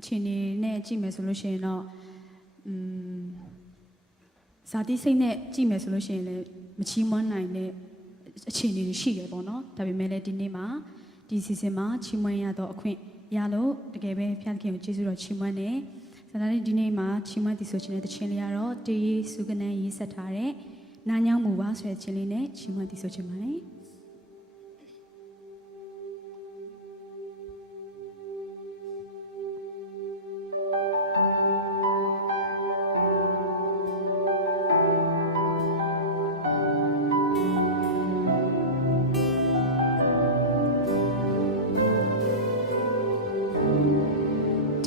အခြေအနေနဲ့ကြည့်မယ်ဆိုလို့ရှိရင်တော့อืมဇာတိစိတ်နဲ့ကြည့်မယ်ဆိုလို့ရှိရင်လည်းမချီးမွမ်းနိုင်တဲ့အခြေအနေတွေရှိတယ်ပေါ့နော်ဒါပေမဲ့လည်းဒီနေ့မှာဒီစီစဉ်မှာချီးမွမ်းရတော့အခွင့်ရလို့တကယ်ပဲဖျက်ခင်ကိုကျေးဇူးတော်ချီးမွမ်းတယ်ဇာတာလေးဒီနေ့မှာချီးမွမ်းတည်ဆိုခြင်းတဲ့တခြင်းလေးကတော့တေးရေးစုကနန်းရေးဆက်ထားတဲ့နာညောင်းမူပါဆိုတဲ့ခြင်းလေးနဲ့ချီးမွမ်းတည်ဆိုခြင်းပါတယ်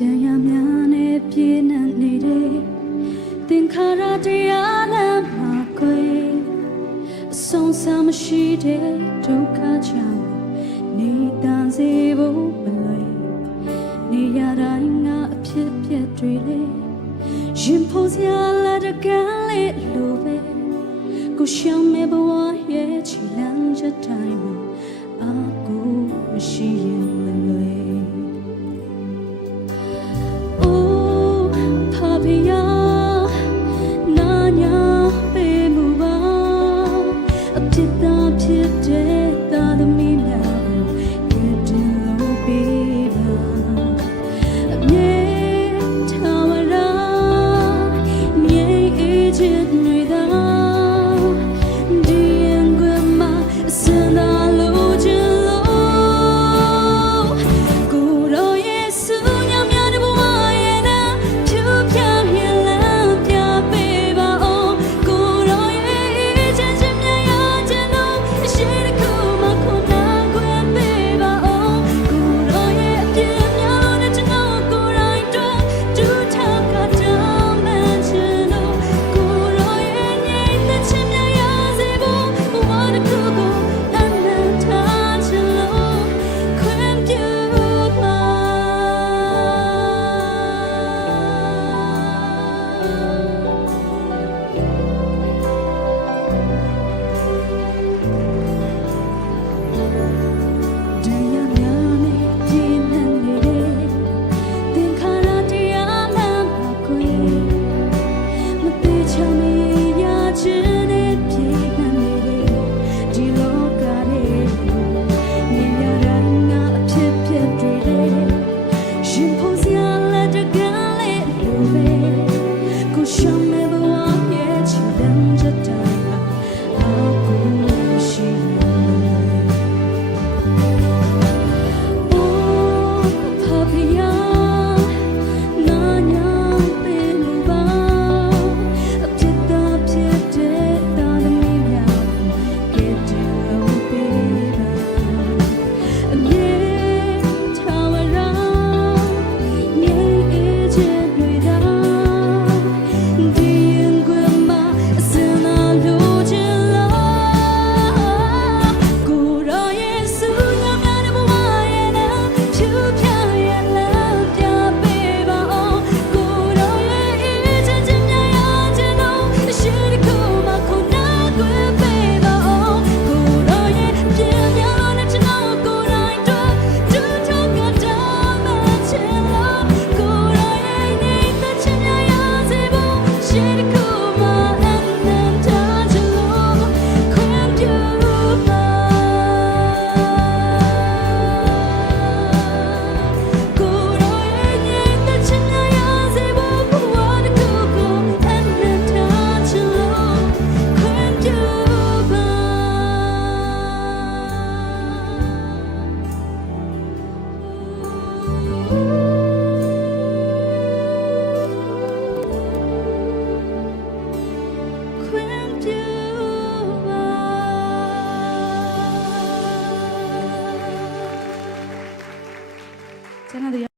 တရားများနဲ့ပြည့်နှံ့နေတဲ့သင်္ခါရတရားလမ်းမှာခွေအဆုံးစမရှိတဲ့ဒုက္ခကြောင့်နေတန်စေဖို့မလွယ်နေရတိုင်းငါအဖြစ်ပြက်တွေလေရင်ဖို့စရာလက်တကန်းလေးလိုပဲကိုရှောင်းမဲ့ဘဝရဲ့ ကျွန်တော်